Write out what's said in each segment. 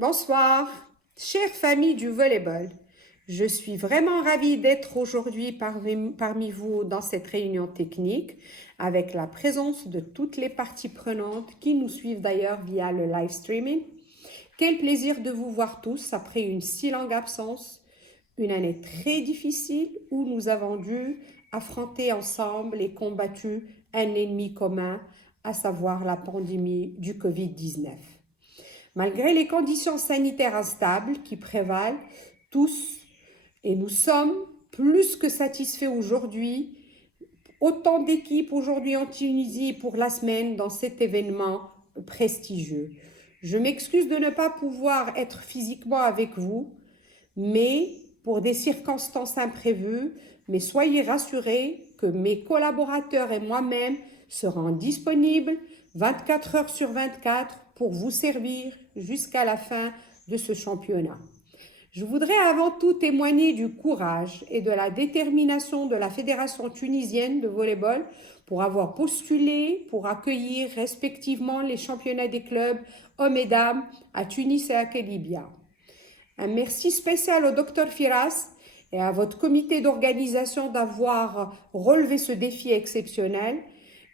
Bonsoir, chère famille du volleyball. Je suis vraiment ravie d'être aujourd'hui parmi vous dans cette réunion technique avec la présence de toutes les parties prenantes qui nous suivent d'ailleurs via le live streaming. Quel plaisir de vous voir tous après une si longue absence, une année très difficile où nous avons dû affronter ensemble et combattu un ennemi commun, à savoir la pandémie du Covid-19. Malgré les conditions sanitaires instables qui prévalent tous, et nous sommes plus que satisfaits aujourd'hui, autant d'équipes aujourd'hui en Tunisie pour la semaine dans cet événement prestigieux. Je m'excuse de ne pas pouvoir être physiquement avec vous, mais pour des circonstances imprévues, mais soyez rassurés que mes collaborateurs et moi-même serons disponibles 24 heures sur 24 pour vous servir jusqu'à la fin de ce championnat. Je voudrais avant tout témoigner du courage et de la détermination de la Fédération tunisienne de volleyball pour avoir postulé pour accueillir respectivement les championnats des clubs hommes et dames à Tunis et à Kelibia. Un merci spécial au Dr Firas et à votre comité d'organisation d'avoir relevé ce défi exceptionnel.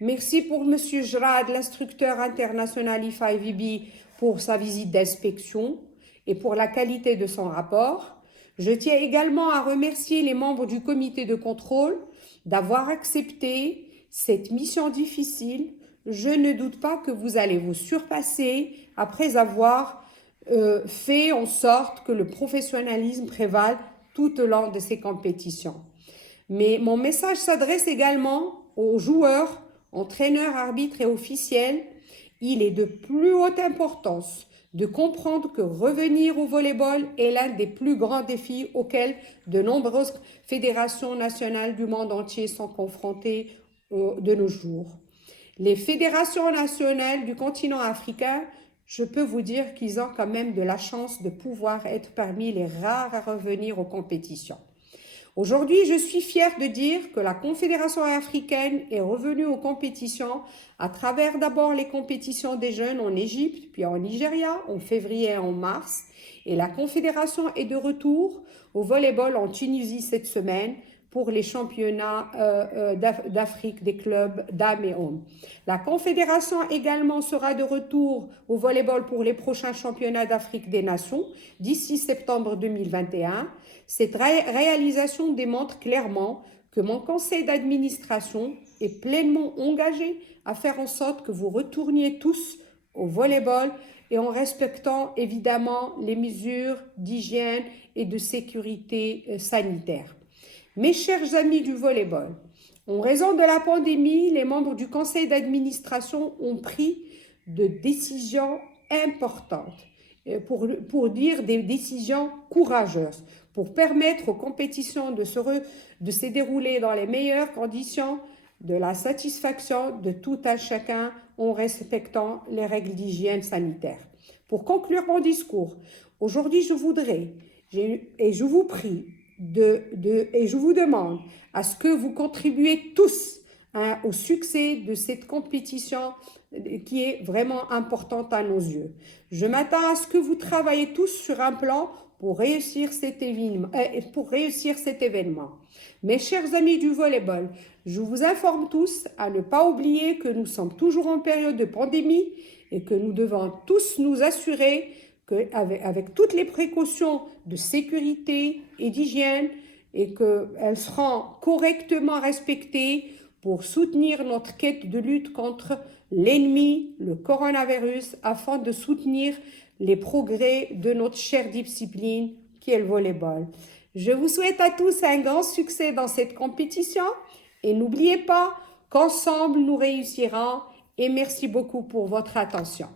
Merci pour M. Jrad, l'instructeur international IFIVB, pour sa visite d'inspection et pour la qualité de son rapport. Je tiens également à remercier les membres du comité de contrôle d'avoir accepté cette mission difficile. Je ne doute pas que vous allez vous surpasser après avoir fait en sorte que le professionnalisme prévale tout au long de ces compétitions. Mais mon message s'adresse également aux joueurs, entraîneurs, arbitres et officiels. Il est de plus haute importance de comprendre que revenir au volleyball est l'un des plus grands défis auxquels de nombreuses fédérations nationales du monde entier sont confrontées de nos jours. Les fédérations nationales du continent africain, je peux vous dire qu'ils ont quand même de la chance de pouvoir être parmi les rares à revenir aux compétitions. Aujourd'hui, je suis fière de dire que la Confédération africaine est revenue aux compétitions à travers d'abord les compétitions des jeunes en Égypte, puis en Nigeria, en février et en mars. Et la Confédération est de retour au volleyball en Tunisie cette semaine pour les championnats d'Afrique des clubs dames et hommes. La Confédération également sera de retour au volleyball pour les prochains championnats d'Afrique des Nations d'ici septembre 2021. Cette réalisation démontre clairement que mon conseil d'administration est pleinement engagé à faire en sorte que vous retourniez tous au volleyball et en respectant évidemment les mesures d'hygiène et de sécurité sanitaire. Mes chers amis du volleyball, en raison de la pandémie, les membres du conseil d'administration ont pris de décisions importantes, pour dire des décisions courageuses, pour permettre aux compétitions de se dérouler dans les meilleures conditions, de la satisfaction de tout un chacun en respectant les règles d'hygiène sanitaire. Pour conclure mon discours, aujourd'hui je voudrais, et je vous prie, et je vous demande à ce que vous contribuez tous au succès de cette compétition qui est vraiment importante à nos yeux. Je m'attends à ce que vous travaillez tous sur un plan pour réussir cet événement. Mes chers amis du volleyball, je vous informe tous à ne pas oublier que nous sommes toujours en période de pandémie et que nous devons tous nous assurer qu'avec toutes les précautions de sécurité et d'hygiène et qu'elles seront correctement respectées pour soutenir notre quête de lutte contre l'ennemi, le coronavirus, afin de soutenir les progrès de notre chère discipline qui est le volleyball. Je vous souhaite à tous un grand succès dans cette compétition et n'oubliez pas qu'ensemble nous réussirons et merci beaucoup pour votre attention.